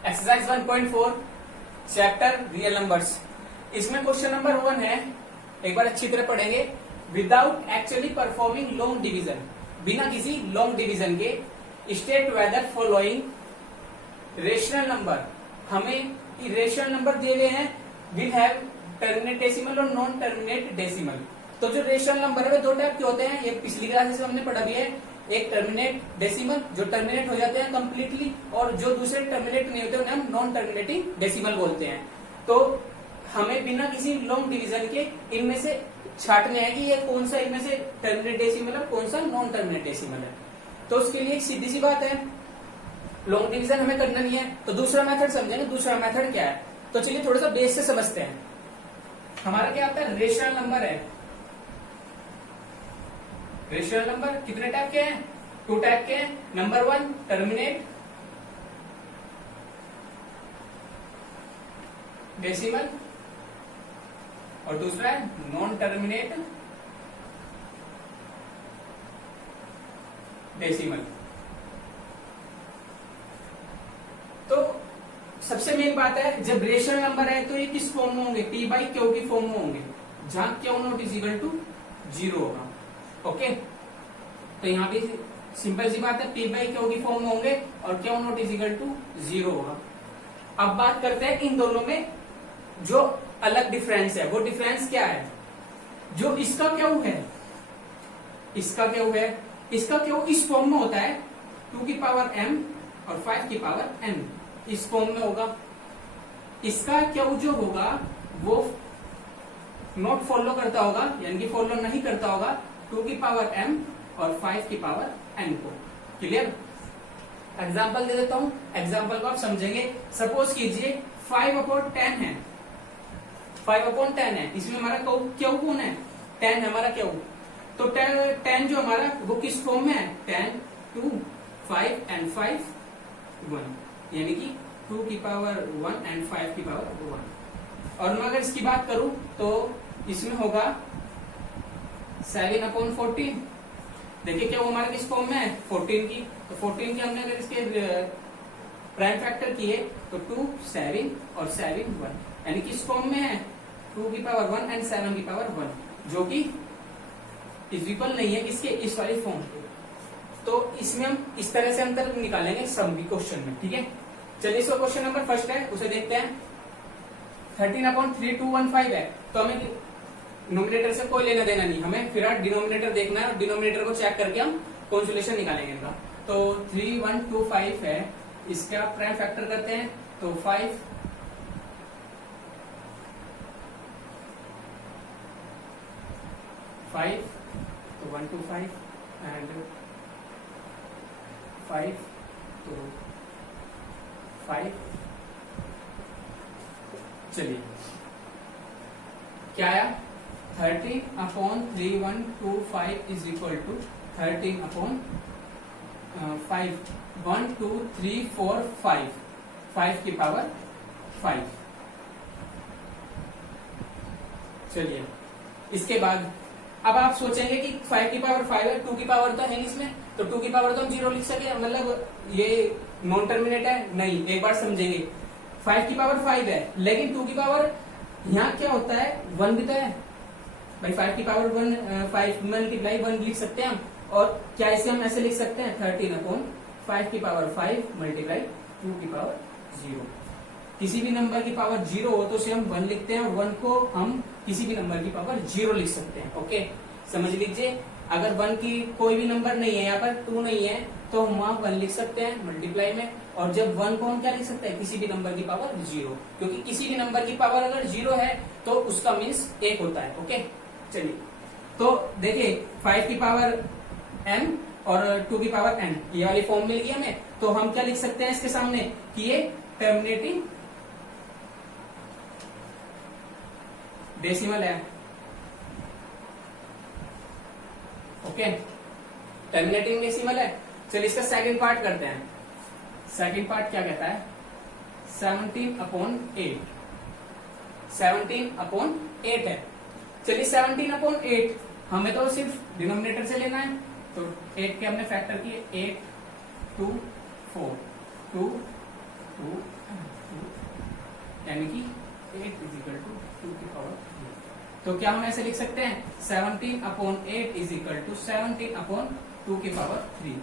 Exercise 1.4 chapter real numbers. इसमें question number 1 है, एक बार अच्छी तरह पढ़ेंगे। Without actually performing long division, बिना किसी लॉन्ग डिवीजन के state whether following rational number, हमें रेशनल नंबर दिए गए हैं विल हैव टर्मिनेट डेसिमल और नॉन टर्मिनेट डेसिमल। तो जो रेशनल नंबर है वे दो टाइप के होते हैं, ये पिछली क्लास से हमने पढ़ा भी है। एक टर्मिनेट डेसिमल जो टर्मिनेट हो जाते हैं कंप्लीटली, और जो दूसरे टर्मिनेट नहीं होते उन्हें हम नॉन टर्मिनेटिंग डेसिमल बोलते हैं। तो हमें बिना किसी लॉन्ग डिवीजन के इनमें से छांटने हैं कि ये कौन सा इनमें से टर्मिनेट डेसिमल है, कौन सा नॉन टर्मिनेट डेसिमल है। तो उसके लिए एक सीधी सी बात है, लॉन्ग डिवीजन हमें करना नहीं है। तो दूसरा मेथड समझेंगे। दूसरा मेथड क्या है, तो चलिए थोड़ा सा बेस से समझते हैं। हमारा क्या आता है, रेशनल नंबर है। रेशनल नंबर कितने टाइप के हैं, 2 टाइप के हैं। नंबर 1 टर्मिनेट डेसिमल और दूसरा है नॉन टर्मिनेट डेसिमल। तो सबसे मेन बात है, जब रेशनल नंबर है तो ये किस फॉर्म में होंगे, P बाई Q की फॉर्म में होंगे, जहां Q not is equal to 0 होगा। ओके, तो यहाँ भी सिंपल सी बात है, P बाई Q की फॉर्म में होंगे और Q not is equal to 0 होगा। अब बात करते हैं इन दोनों में जो अलग डिफरेंस है, वो डिफरेंस क्या है। जो इसका Q है, इसका Q है, इसका Q इस फॉर्म में होता है 2 की पावर m और 5 की पावर n, इस फॉर्म में होगा। इसका Q जो होगा वो नॉट फॉलो करता होगा, यानी कि फॉलो नहीं करता होगा 2 की पावर m और 5 की पावर n को। क्लियर। एग्जाम्पल दे देता हूं, एग्जाम्पल को आप समझेंगे। सपोज कीजिए 5/10 है, 5/10 है, इसमें हमारा Q कौन है, 10 है हमारा Q। तो 10 जो हमारा वो किस फॉर्म में है, 10 2 5 एंड 5 1, यानी कि 2 की पावर 1 एंड 5 की पावर 1। और मैं अगर इसकी बात करूं तो इसमें होगा 7/14। देखिए क्या वो हमारा किस फॉर्म में है, 14 की। तो 14 की हमने अगर इसके प्राइम फैक्टर किए तो 2 7 और 7 1, यानी किस फॉर्म में है, 2 की पावर 1 एंड 7 की पावर 1, जो कि इज इक्वल नहीं है किसके, इस वाली फॉर्म के। तो इसमें हम इस तरह से अंतर निकालेंगे सम भी क्वेश्चन में। ठीक है, चलिए इसका क्वेश्चन नंबर फर्स्ट है, उसे देखते हैं। 13/3215 है, तो हमें नोमिनेटर से कोई लेना देना नहीं, हमें फिर डिनोमिनेटर देखना है और डिनोमिनेटर को चेक करके हम कॉन्सोलेशन निकालेंगे इनका। तो 3125 है, इसका प्राइम फैक्टर करते हैं तो 5 तो 125 एंड 5 तो 5। चलिए क्या आया, 13/3125 इज इक्वल टू 13/5 1 2 3 4 5 की पावर 5। चलिए इसके बाद अब आप सोचेंगे कि 5 की पावर 5 है, 2 की पावर तो है नहीं इसमें, तो 2 की पावर तो हम 0 लिख सके, मतलब ये नॉन टर्मिनेट है नहीं। एक बार समझेंगे, 5 की पावर 5 है, लेकिन 2 की पावर यहाँ क्या होता है, 1 भी तो है भाई। 5 की पावर 1 5 मल्टीप्लाई 1 लिख सकते हैं हम, और क्या इसे हम ऐसे लिख सकते हैं 13/5 की पावर 5 मल्टीप्लाई 2 की पावर 0। किसी भी नंबर की पावर 0 हो तो उसे हम 1 लिखते हैं, और 1 को हम किसी भी नंबर की पावर 0 लिख सकते हैं। ओके, समझ लीजिए। अगर 1 की कोई भी नंबर नहीं है, यहाँ पर 2 नहीं है, तो हम वहां 1 लिख सकते हैं मल्टीप्लाई में, और जब 1 को हम क्या लिख सकते हैं, किसी भी नंबर की पावर 0, क्योंकि किसी भी नंबर की पावर अगर 0 है तो उसका मीन्स 1 होता है। ओके, चलिए तो देखिए 5 की पावर m और 2 की पावर n, ये वाली फॉर्म मिल गई हमें। तो हम क्या लिख सकते हैं इसके सामने कि ये टर्मिनेटिंग डेसिमल है। ओके, टर्मिनेटिंग डेसिमल है। चलिए इसका सेकंड पार्ट करते हैं। सेकंड पार्ट क्या कहता है, 17/8 17/8 है। चलिए 17/8 हमें तो सिर्फ डिनोमिनेटर से लेना है, तो 8 के हमने फैक्टर किए, 8 2 4 2 2 यानी कि 8 इज इक्वल टू 2 की पावर 3। तो क्या हम ऐसे लिख सकते हैं 17/8 इज इक्वल टू 17/2 की पावर 3।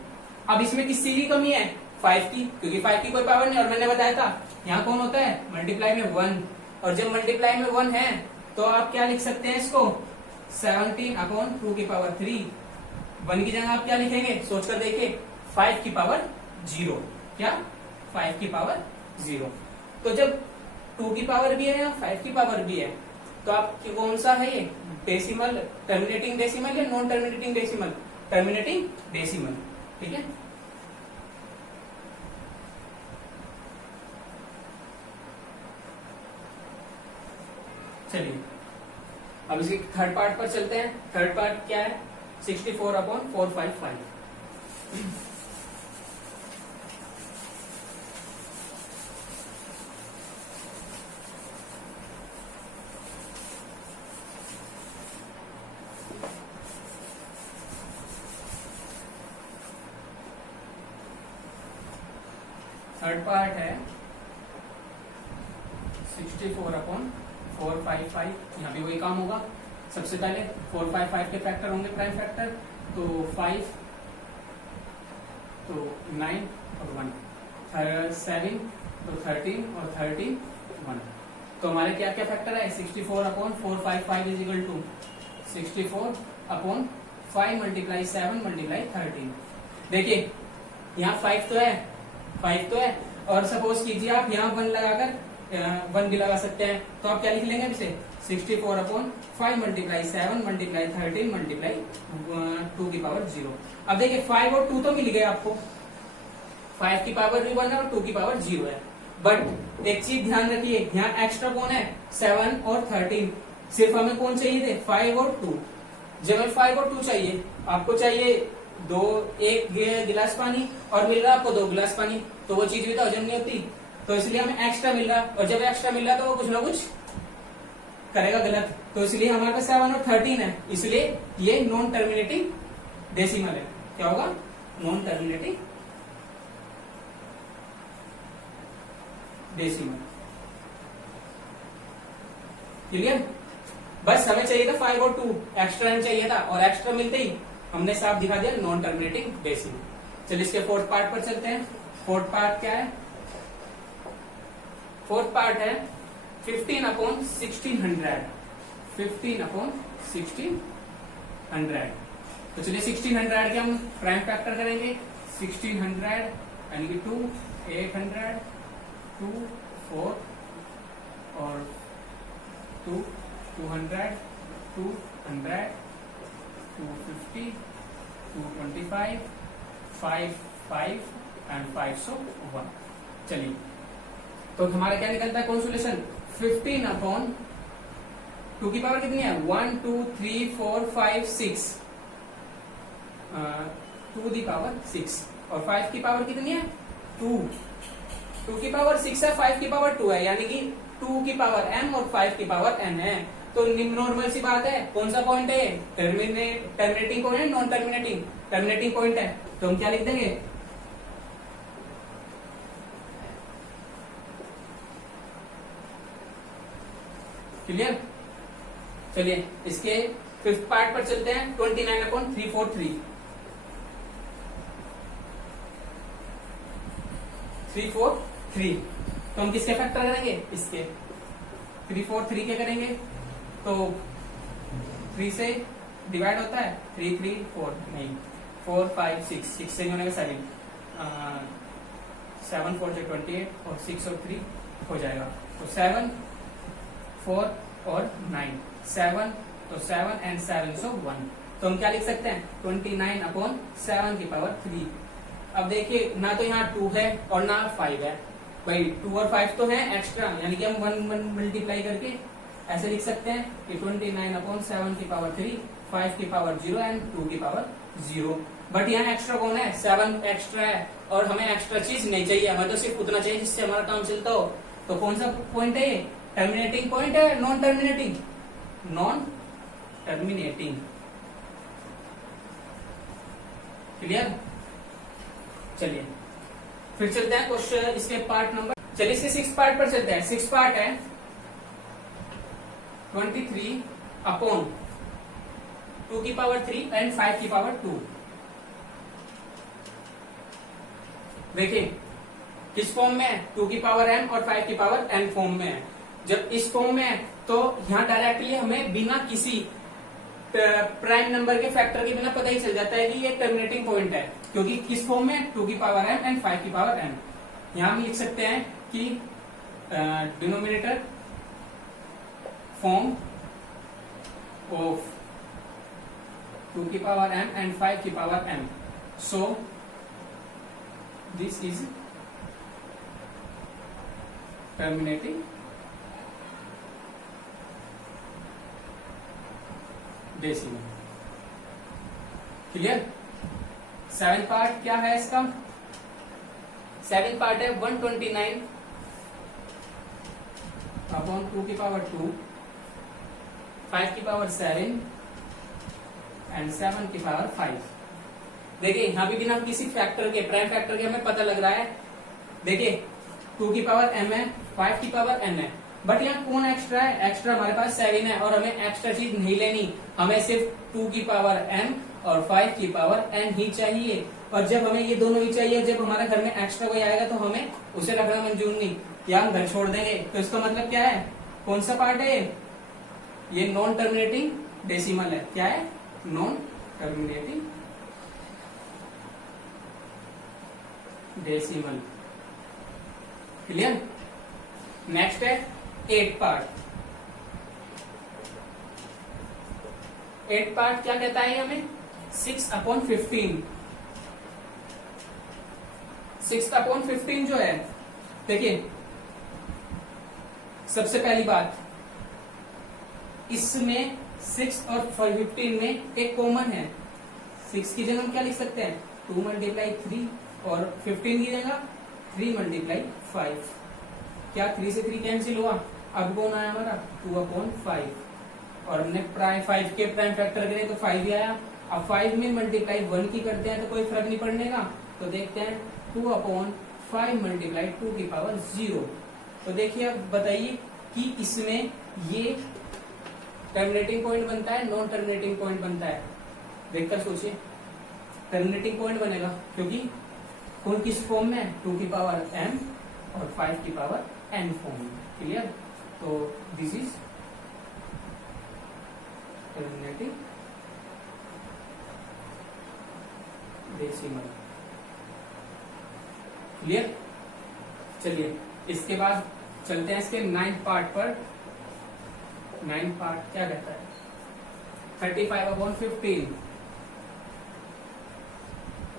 अब इसमें किसकी की कमी है 5 की, क्योंकि 5 की कोई पावर नहीं, और मैंने बताया था यहाँ कौन होता है मल्टीप्लाई में 1, और जब मल्टीप्लाई में 1 है तो आप क्या लिख सकते हैं इसको 17/2 की पावर 3। 1 की जगह आप क्या लिखेंगे सोचकर देखिए 5 की पावर 0। क्या 5 की पावर 0। तो जब 2 की पावर भी है या 5 की पावर भी है तो आप कौन सा है ये डेसिमल, टर्मिनेटिंग डेसिमल या non terminating decimal? Terminating decimal. ठीक है, चलिए अब इसके थर्ड पार्ट पर चलते हैं। थर्ड पार्ट क्या है 64/455। थर्ड पार्ट है 64/455। यहाँ भी वही काम होगा। सबसे पहले 455 के फैक्टर होंगे प्राइम फैक्टर, तो 5 तो 9 और 1, 7 तो 13 और 13 1। तो हमारे क्या क्या फैक्टर है 64/455 is equal to 64/5 multiply 7 multiply 13। देखिए यहाँ 5 तो है, और सपोज कीजिए आप यहाँ 1 लगाकर 1 भी लगा सकते हैं, तो आप क्या लिख लेंगे इसे 64/5 मल्टीप्लाई 7 मल्टीप्लाई 13 मल्टीप्लाई 2 की पावर 0। अब देखिए 5 और 2 तो मिल गए आपको, 5 की पावर भी 1 है और 2 की पावर 0 है। बट एक चीज ध्यान रखिए यहाँ एक्स्ट्रा कौन है 7 और 13, सिर्फ हमें कौन चाहिए थे 5 और 2। जब हमें 5 और 2 चाहिए, आपको चाहिए एक गिलास पानी और मिल रहा आपको 2 गिलास पानी, तो वो चीज भी तो हजम नहीं होती, तो इसलिए हमें एक्स्ट्रा मिल रहा, और जब एक्स्ट्रा मिल रहा तो वो कुछ ना कुछ करेगा गलत, तो इसलिए हमारे पास 7 और 13 है, इसलिए ये नॉन टर्मिनेटिंग डेसिमल है। क्या होगा नॉन टर्मिनेटिंग डेसिमल। क्लियर? बस हमें चाहिए था 5 और 2, एक्स्ट्रा चाहिए था, और एक्स्ट्रा मिलते ही हमने साफ दिखा दिया नॉन टर्मिनेटिंग डेसिमल। चलिए इसके फोर्थ पार्ट पर चलते हैं। फोर्थ पार्ट क्या है? फोर्थ पार्ट है 15/1600। 15/1600। तो चलिए 1600 के हम प्राइम फैक्टर करेंगे। 1600 यानी कि 2, 800, 2, 4 और 2, 200, 200, 250, 225, 5, 5 एंड 501। चलिए तो हमारा क्या निकलता है कॉन्सोलेशन 15/2 की पावर कितनी है 1, 2, 3, 4, 5, 6, 2 की पावर 6, और 5 की पावर कितनी है 2, 2 की पावर 6 है, 5 की पावर 2 है, यानी कि 2 की पावर m और 5 की पावर n है। तो नॉर्मल सी बात है, कौन सा पॉइंट है टर्मिनेटिंग पॉइंट है नॉन टर्मिनेटिंग? टर्मिनेटिंग पॉइंट है, तो हम क्या लिख देंगे क्लियर? चलिए इसके फिफ्थ पार्ट पर चलते हैं 29/343। 343 तो हम किसके फैक्टर करेंगे इसके 343 के करेंगे, तो 3 से डिवाइड होता है 3, 3, 4 नहीं 4, 5, 6, 6 से होने का 7, 7, 4 से 28 और 6 और 3 हो जाएगा, तो 7, 4 और 9, 7, तो 7 and 7 so 1। तो हम क्या लिख सकते हैं 29/7 की पावर 3। अब देखिए ना तो यहाँ 2 है और ना 5 है, भाई 2 और 5 तो है एक्स्ट्रा, यानी कि हम 1 मल्टीप्लाई करके ऐसे लिख सकते हैं कि 29/7 की पावर 3, 5 की पावर 0 एंड 2 की पावर 0। बट यहाँ एक्स्ट्रा कौन है 7 एक्स्ट्रा है, और हमें एक्स्ट्रा चीज नहीं चाहिए, हमें तो सिर्फ उतना चाहिए जिससे हमारा काम चलता हो। तो कौन सा पॉइंट है ये टर्मिनेटिंग पॉइंट है non terminating? Non terminating. Clear? चलिए फिर चलते हैं क्वेश्चन इसके पार्ट नंबर चलिए इसके 6 पार्ट पर चलते हैं। 6 पार्ट है 23 अपॉन 2 की पावर 3 एंड 5 की पावर 2। देखिए किस फॉर्म में है, 2 की पावर m और 5 की पावर n फॉर्म में है। जब इस फॉर्म में है तो यहाँ डायरेक्टली हमें बिना किसी प्राइम नंबर के फैक्टर के बिना पता ही चल जाता है कि ये टर्मिनेटिंग पॉइंट है, क्योंकि किस फॉर्म में, 2 की पावर m एंड 5 की पावर n। यहाँ हम लिख सकते हैं कि डिनोमिनेटर फॉर्म ऑफ 2 की पावर m एंड 5 की power n, so this is terminating decimal. Clear. 7 part क्या है इसका, 7 पार्ट है 129 अपॉन 2 की पावर 2, 5 की पावर 7 एंड 7 की पावर 5। देखिए यहां भी बिना किसी फैक्टर के, प्राइम फैक्टर के हमें पता लग रहा है। देखिए 2 की पावर m है, 5 की पावर n है, बट यहाँ कौन एक्स्ट्रा है, एक्स्ट्रा हमारे पास 7 है और हमें एक्स्ट्रा चीज नहीं लेनी, हमें सिर्फ 2 की पावर m और 5 की पावर n ही चाहिए। और जब हमें ये दोनों ही चाहिए, जब हमारे घर में एक्स्ट्रा कोई आएगा तो हमें उसे रखना मंजूर नहीं, या हम घर छोड़ देंगे। तो इसका मतलब क्या है, कौन सा पार्ट है ये नॉन टर्मिनेटिंग डेसिमल है। क्या है, non terminating decimal. Clear. Next है 8 पार्ट। 8 पार्ट क्या कहता है हमें, 6 अपॉन 15। 6 अपॉन 15 जो है, देखिए सबसे पहली बात, इसमें 6 और 15 में एक कॉमन है। 6 की जगह हम क्या लिख सकते हैं, 2 मल्टीप्लाई 3, और 15 की जगह 3 मल्टीप्लाई 5। क्या 3 से 3 कैंसिल हुआ, अब कौन आया हमारा 2 अपॉन 5, और हमने प्राइम 5 के प्राइम फैक्टर करें तो 5 ही आया। अब 5 में मल्टीप्लाई 1 की करते हैं तो कोई फर्क नहीं पड़ने का, तो देखते हैं 2 अपॉन 5 मल्टीप्लाई 2 की पावर 0। तो देखिए अब बताइए कि इसमें ये टर्मिनेटिंग पॉइंट बनता है, नॉन टर्मिनेटिंग पॉइंट बनता है। देखकर सोचिए, टर्मिनेटिंग पॉइंट बनेगा क्योंकि कौन किस फॉर्म में है, 2 की पावर m और 5 की पावर n फॉर्म में। क्लियर। तो this is terminating decimal. Clear. चलिए इसके बाद चलते हैं इसके 9th पार्ट पर। 9th पार्ट क्या कहता है, 35 अपॉन 15।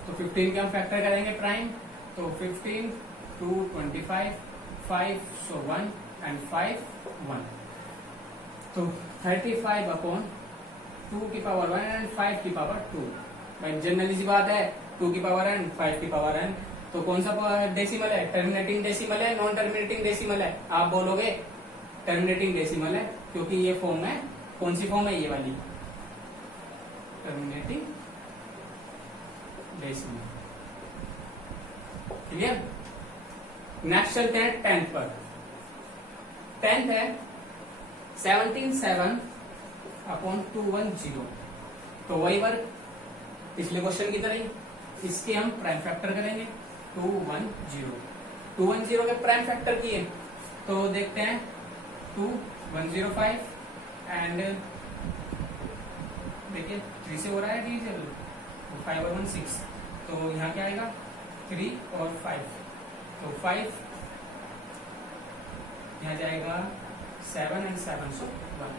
तो 15 के हम फैक्टर करेंगे प्राइम, तो 15 2 25 5 so 1 and 5 1। तो 35 अपॉन 2 की पावर 1 एंड 5 की पावर 2। भाई जनरली सी बात है, 2 की पावर n 5 की पावर n, तो कौन सा डेसिमल है, टर्मिनेटिंग डेसिमल है, नॉन टर्मिनेटिंग डेसिमल है। आप बोलोगे टर्मिनेटिंग डेसिमल है, क्योंकि ये फॉर्म है, कौन सी फॉर्म है, ये वाली टर्मिनेटिंग डेसिमल। क्लियर। नेक्स्ट चलते हैं 10th पर। 10th है 17 अपॉन 210। तो वही वर्क पिछले क्वेश्चन की तरह ही, इसके हम प्राइम फैक्टर करेंगे 210। 210 के प्राइम फैक्टर किए तो देखते हैं 2105 एंड देखिए 3 से हो रहा है डिविजन, 5 और 1 6, तो यहाँ क्या आएगा 3 और 5, तो 5 यहाँ जाएगा 7 एंड 7 सो 1।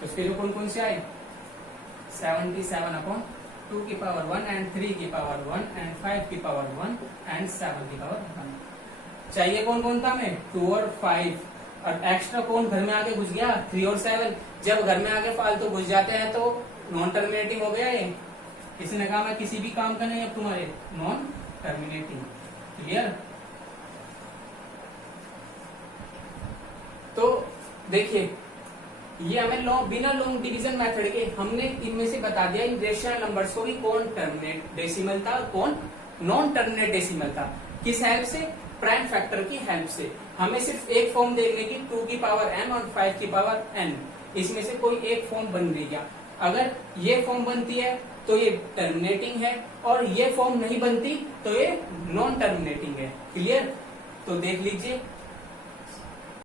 तो इसके जो कौन कौन से आए, 77 अपॉन 2 की पावर 1 एंड 3 की पावर 1 एंड 5 की पावर 1 एंड 7 की पावर 1। चाहिए कौन कौन था हमें, 2 और 5, और एक्स्ट्रा कौन घर में आके घुस गया, 3 और 7। जब घर में आके फालतू घुस जाते हैं तो नॉन टर्मिनेटिंग हो गया ये। इसने कहा मैं किसी भी काम का नहीं, अब तुम्हारे नॉन टर्मिनेटिंग। क्लियर। तो देखिए ये हमें बिना लॉन्ग डिवीजन मेथड के हमने इनमें से बता दिया इन रेशनल नंबर्स को कि कौन टर्मिनेट डेसिमल था, कौन नॉन टर्मिनेट डेसिमल था। किस हेल्प से, प्राइम फैक्टर की हेल्प से। हमें सिर्फ एक फॉर्म देखने की 2 की पावर m और 5 की पावर n, इसमें से कोई एक फॉर्म बन रही क्या। अगर ये फॉर्म बनती है तो ये टर्मिनेटिंग है, और ये फॉर्म नहीं बनती तो ये नॉन टर्मिनेटिंग है। क्लियर? तो देख लीजिए